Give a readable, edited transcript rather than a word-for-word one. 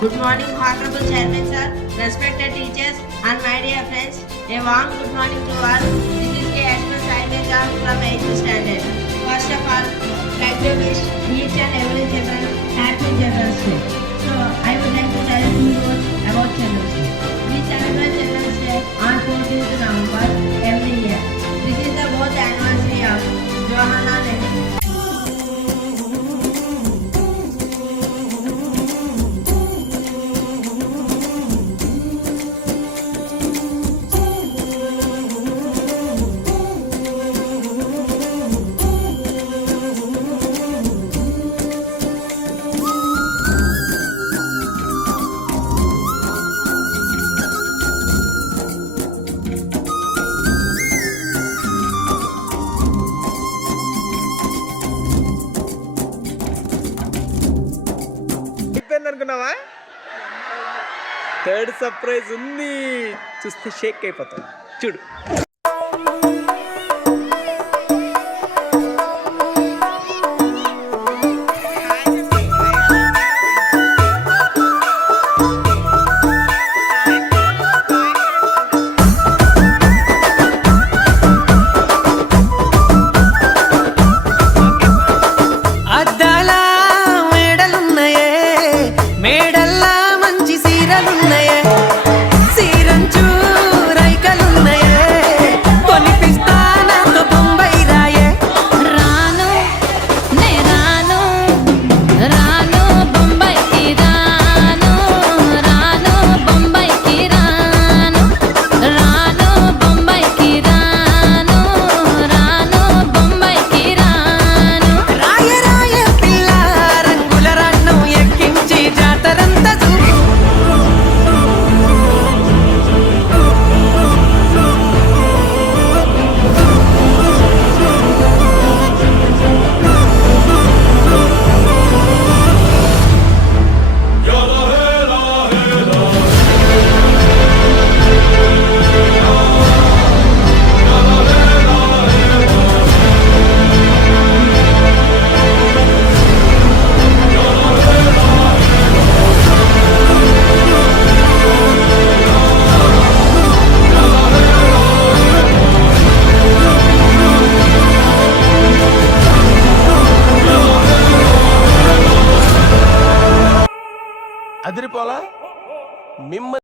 Good morning, Honorable Chairman Sir, respected teachers and my dear friends. A warm good morning to all. This is K. Ashma Saileja from 8th standard. First of all, like to wish each and every children happy Children's Day. So I would like to tell you about Children's Day. We celebrate Children's Day on 14th November every year. This is the birth anniversary of Johanna Nehru. అనుకున్నావా? Third surprise ఉంది, చూస్తే షేక్ అయిపోతాం. చూడు. అదిరిపోలా మిమ్మ